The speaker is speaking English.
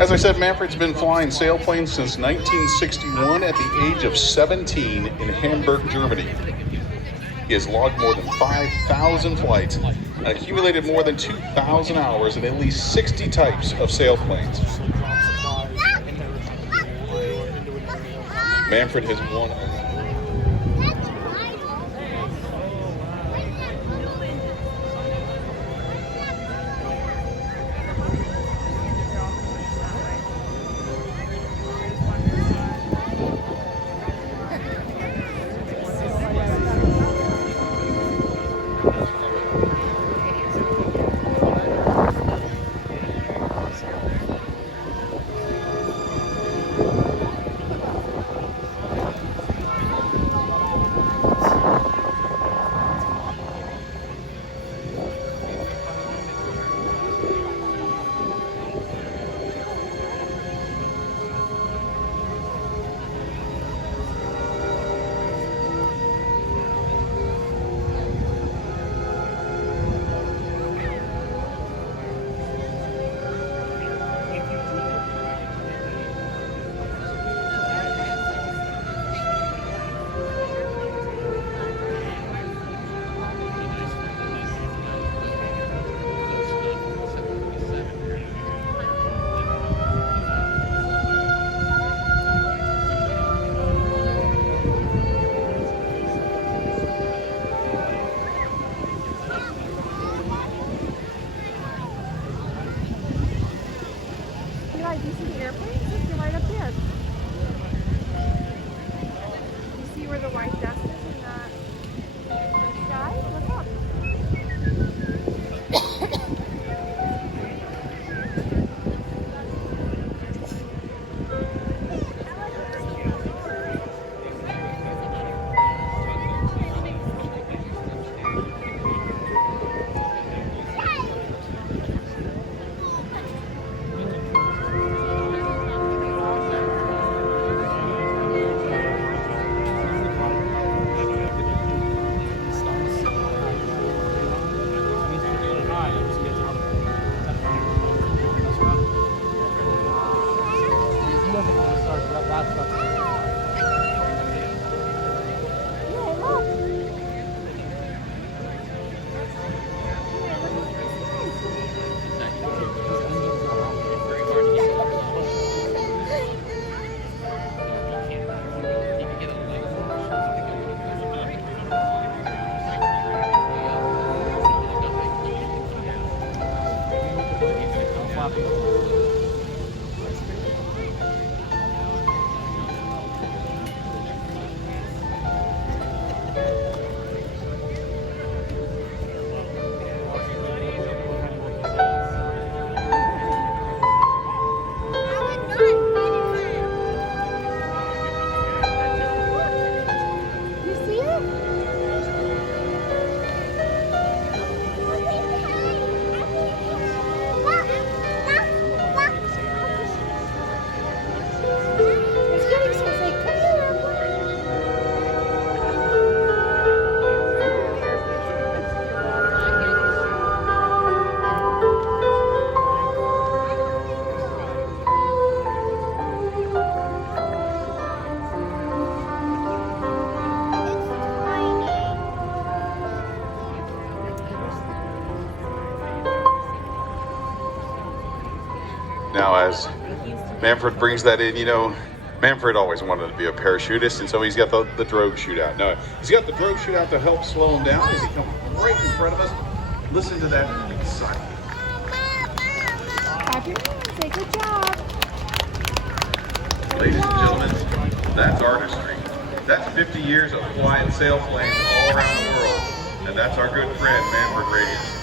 As I said, Manfred's been flying sailplanes since 1961 at the age of 17 in Hamburg, Germany. He has logged more than 5,000 flights and accumulated more than 2,000 hours in at least 60 types of sailplanes. Manfred has won. Do you see the airplanes? They're right up there. You see where the white dust is in the sky? Look up. Now, as Manfred brings that in, you know, Manfred always wanted to be a parachutist, and so he's got the drogue shootout. Now, he's got the drogue shootout to help slow him down as he comes right in front of us. Listen to that excitement. Clap your hands. Say good job. Ladies and gentlemen, that's artistry. That's 50 years of flying sailplanes all around the world. And that's our good friend, Manfred Radius.